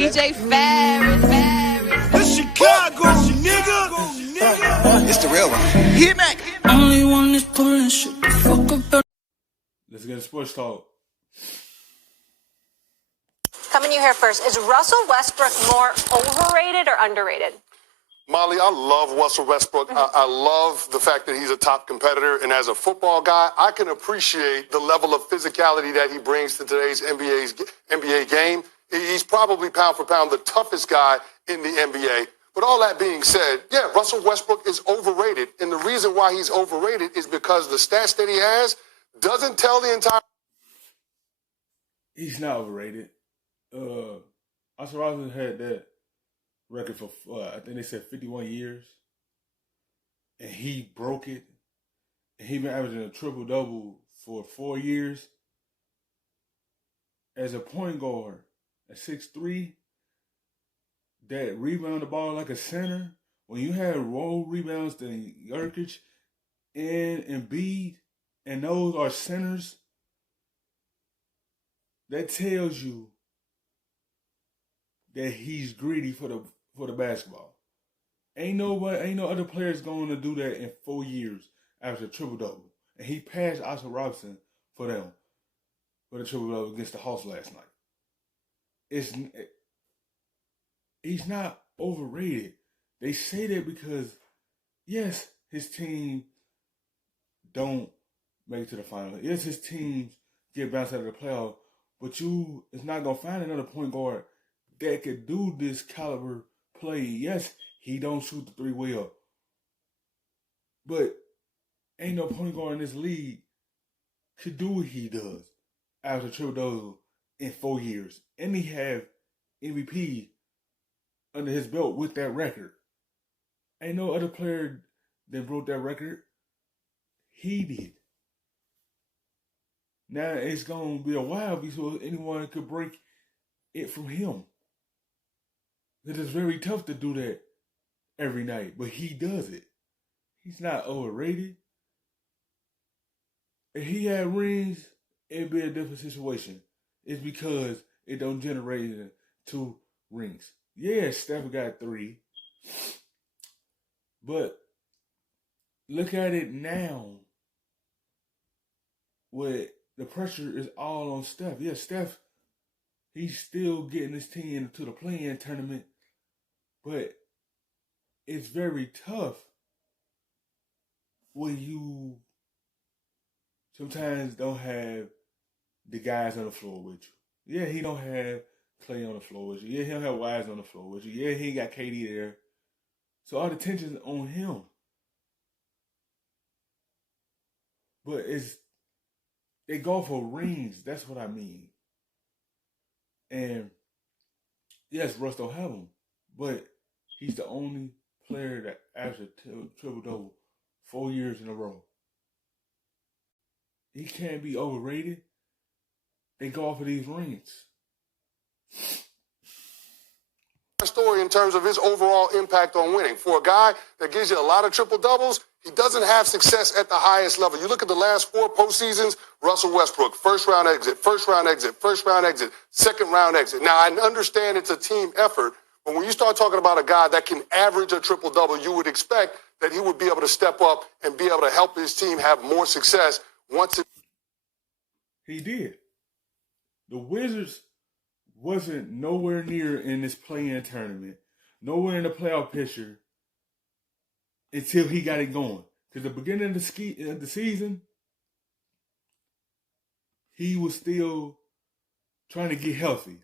DJ Ferris. The Chicago, nigga. It's the real one. Hit me. Only one is pulling shit the fuck up. Let's get a sports talk. Coming you here first, is Russell Westbrook more overrated or underrated? Molly, I love Russell Westbrook. I love the fact that he's a top competitor. And as a football guy, I can appreciate the level of physicality that he brings to today's NBA game. He's probably pound for pound the toughest guy in the NBA. But all that being said, yeah, Russell Westbrook is overrated. And the reason why he's overrated is because the stats that he has doesn't tell the entire... He's not overrated. Oscar Robertson had that record for, I think they said 51 years. And he broke it. And he been averaging a triple-double for 4 years. As a point guard at 6'3", that rebound the ball like a center, when you have roll rebounds to Jokic and Embiid, and those are centers, that tells you that he's greedy for the basketball. Ain't no other players going to do that in 4 years after a triple-double. And he passed Oscar Robertson for them for the triple-double against the Hawks last night. He's not overrated. They say that because, yes, his team don't make it to the final. Yes, his teams get bounced out of the playoff, but it's not going to find another point guard that could do this caliber play. Yes, he don't shoot the three well, but ain't no point guard in this league could do what he does after triple-double in 4 years. And he have MVP under his belt with that record. Ain't no other player that broke that record. He did. Now it's going to be a while before anyone could break it from him. It is very tough to do that every night, but he does it. He's not overrated. If he had rings, it'd be a different situation. It's because it don't generate 2 rings. Yeah, Steph got 3. But look at it now. Where the pressure is all on Steph. Yeah, Steph, he's still getting his team into the play-in tournament. But it's very tough when you sometimes don't have the guys on the floor with you. Yeah, he don't have Clay on the floor with you. Yeah, he don't have Wise on the floor with you. Yeah, he ain't got KD there. So all the tension's on him. But they go for rings. That's what I mean. And yes, Russ don't have them, but he's the only player that averaged a triple-double 4 years in a row. He can't be overrated. They go off of these rings. Story in terms of his overall impact on winning. For a guy that gives you a lot of triple-doubles, he doesn't have success at the highest level. You look at the last 4 postseasons, Russell Westbrook, first-round exit, first-round exit, first-round exit, second-round exit. Now, I understand it's a team effort, but when you start talking about a guy that can average a triple-double, you would expect that he would be able to step up and be able to help his team have more success once it... He did. The Wizards wasn't nowhere near in this play-in tournament, nowhere in the playoff picture until he got it going. Because the beginning of the season, he was still trying to get healthy.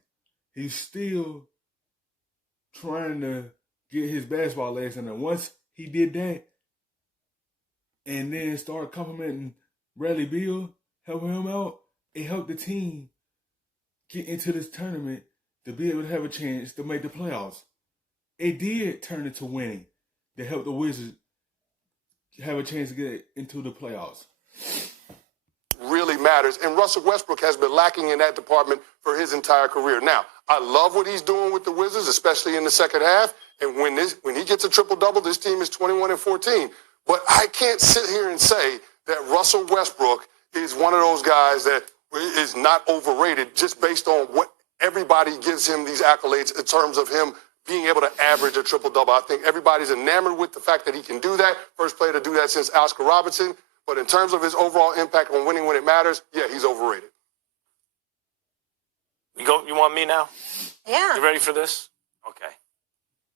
He's still trying to get his basketball legs in there. Once he did that, and then started complimenting Bradley Beal, helping him out, it helped the team get into this tournament to be able to have a chance to make the playoffs. It did turn into winning to help the Wizards have a chance to get into the playoffs. Really matters. And Russell Westbrook has been lacking in that department for his entire career. Now, I love what he's doing with the Wizards, especially in the second half. And when he gets a triple-double, this team is 21-14. But I can't sit here and say that Russell Westbrook is one of those guys that is not overrated just based on what everybody gives him these accolades in terms of him being able to average a triple-double. I think everybody's enamored with the fact that he can do that. First player to do that since Oscar Robertson. But in terms of his overall impact on winning when it matters, yeah, he's overrated. You want me now? Yeah. You ready for this? Okay.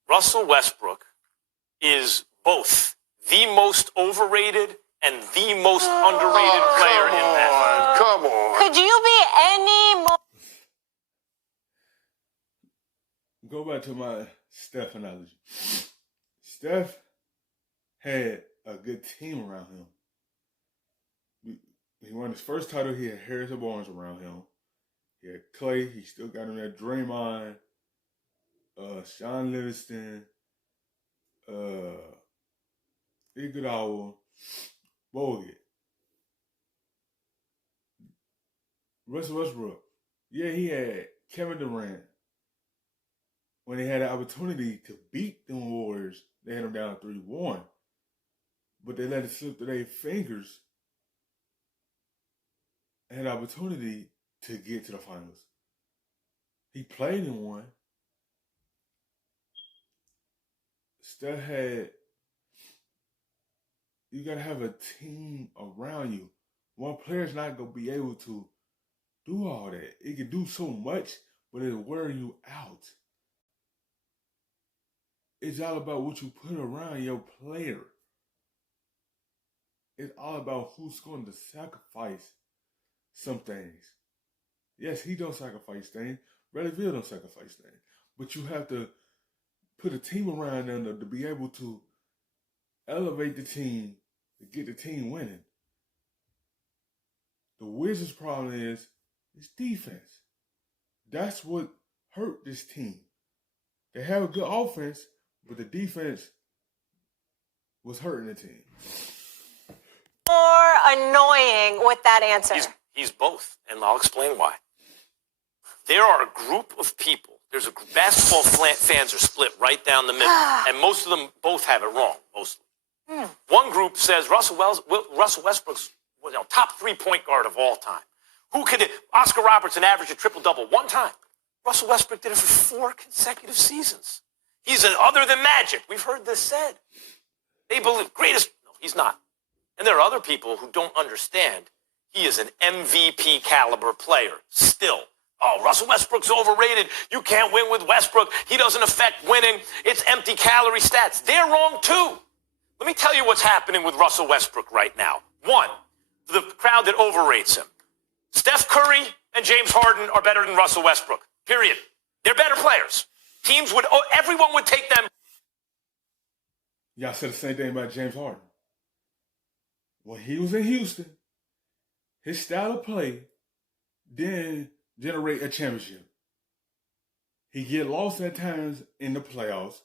Russell Westbrook is both the most overrated and the most underrated player in basketball. Come on. Could you be any more? Go back to my Steph analogy. Steph had a good team around him. He won his first title. He had Harrison Barnes around him. He had Clay. He still got him there. Draymond, Sean Livingston, Iguodala, Bogut. Russell Westbrook. Yeah, he had Kevin Durant. When they had an opportunity to beat the Warriors, they had them down 3-1. But they let it slip through their fingers. And had an opportunity to get to the finals. He played in one. Steph had, you got to have a team around you. One player's not going to be able to do all that. It can do so much, but it'll wear you out. It's all about what you put around your player. It's all about who's going to sacrifice some things. Yes, he don't sacrifice things. Bradley Beal don't sacrifice things. But you have to put a team around them to be able to elevate the team, to get the team winning. The Wizards' problem is defense. That's what hurt this team. They have a good offense, but the defense was hurting the team. More annoying with that answer. He's both, and I'll explain why. There are a group of people. There's a basketball fans are split right down the middle, and most of them both have it wrong. Mostly, one group says Russell Westbrook's top 3-point guard of all time. Who could Oscar Robertson average a triple-double one time? Russell Westbrook did it for 4 consecutive seasons. He's other than Magic. We've heard this said. They believe greatest. No, he's not. And there are other people who don't understand. He is an MVP caliber player still. Oh, Russell Westbrook's overrated. You can't win with Westbrook. He doesn't affect winning. It's empty calorie stats. They're wrong too. Let me tell you what's happening with Russell Westbrook right now. One, the crowd that overrates him. Steph Curry and James Harden are better than Russell Westbrook. Period. They're better players. Everyone would take them. Y'all said the same thing about James Harden. When he was in Houston, his style of play didn't generate a championship. He get lost at times in the playoffs,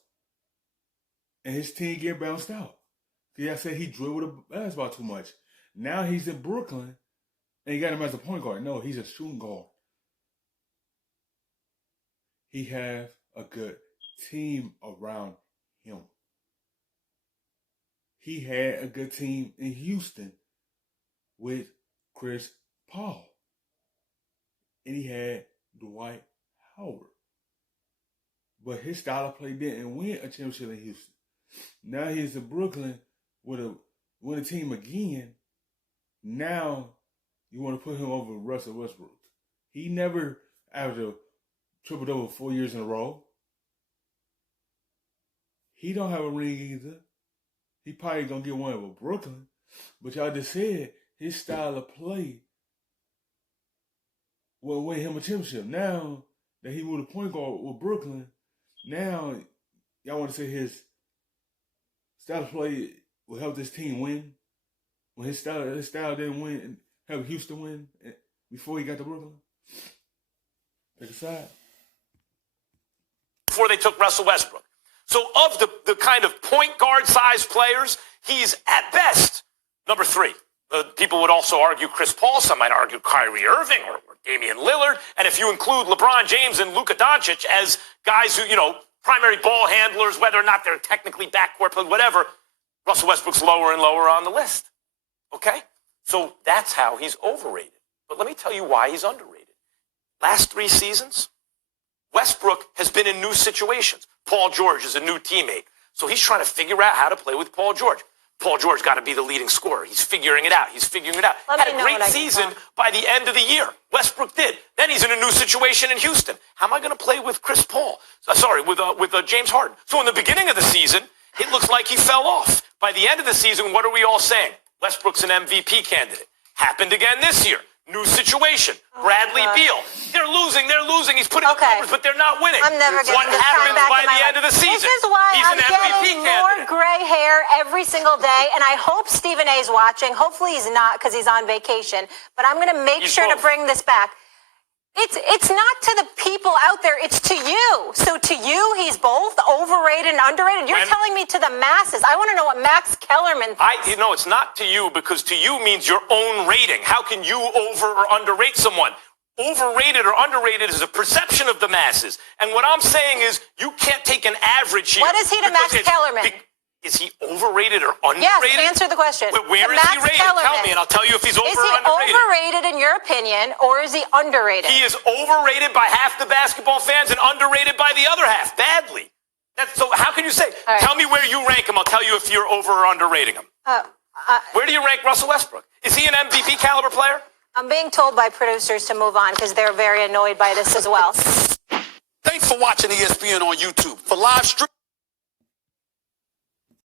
and his team get bounced out. See, I said he dribbled the basketball too much. Now he's in Brooklyn, and you got him as a point guard. No, he's a shooting guard. He has a good team around him. He had a good team in Houston with Chris Paul. And he had Dwight Howard. But his style of play didn't win a championship in Houston. Now he's in Brooklyn with a team again. Now you want to put him over Russell Westbrook. He never averaged a triple-double 4 years in a row. He don't have a ring either. He probably going to get one with Brooklyn. But y'all just said his style of play will win him a championship. Now that he moved a point guard with Brooklyn, now y'all want to say his style of play will help this team win? When his style didn't win and help Houston win before he got to Brooklyn? Take a side. Before they took Russell Westbrook. So of the kind of point guard size players, he's at best number 3. People would also argue Chris Paul. Some might argue Kyrie Irving or Damian Lillard. And if you include LeBron James and Luka Doncic as guys who, primary ball handlers, whether or not they're technically backcourt players, whatever, Russell Westbrook's lower and lower on the list. Okay? So that's how he's overrated. But let me tell you why he's underrated. Last 3 seasons, Westbrook has been in new situations. Paul George is a new teammate. So he's trying to figure out how to play with Paul George. Paul George got to be the leading scorer. He's figuring it out. Had a great season by the end of the year. Westbrook did. Then he's in a new situation in Houston. How am I going to play with Chris Paul? With James Harden. So in the beginning of the season, it looks like he fell off. By the end of the season, what are we all saying? Westbrook's an MVP candidate. Happened again this year. New situation. Bradley Beal. They're losing. He's putting up numbers, but they're not winning. I'm never getting What this time happens back by in my the end life. of the season? This is why He's I'm an MVP getting more candidate. gray hair every single day, and I hope Stephen A. is watching. Hopefully he's not because he's on vacation, but I'm going to make sure to bring this back. It's not to the people out there, it's to you. So to you, he's both overrated and underrated. You're telling me to the masses. I want to know what Max Kellerman thinks. It's not to you, because to you means your own rating. How can you over or underrate someone? Overrated or underrated is a perception of the masses. And what I'm saying is you can't take an average here. What is he to Max Kellerman? Is he overrated or underrated? Yes, answer the question. Where is he rated? Tell me, and I'll tell you if he's over or underrated. Is he overrated in your opinion, or is he underrated? He is overrated by half the basketball fans and underrated by the other half, badly. So how can you say? Right. Tell me where you rank him. I'll tell you if you're over or underrating him. Where do you rank Russell Westbrook? Is he an MVP caliber player? I'm being told by producers to move on because they're very annoyed by this as well. Thanks for watching ESPN on YouTube. For live stream.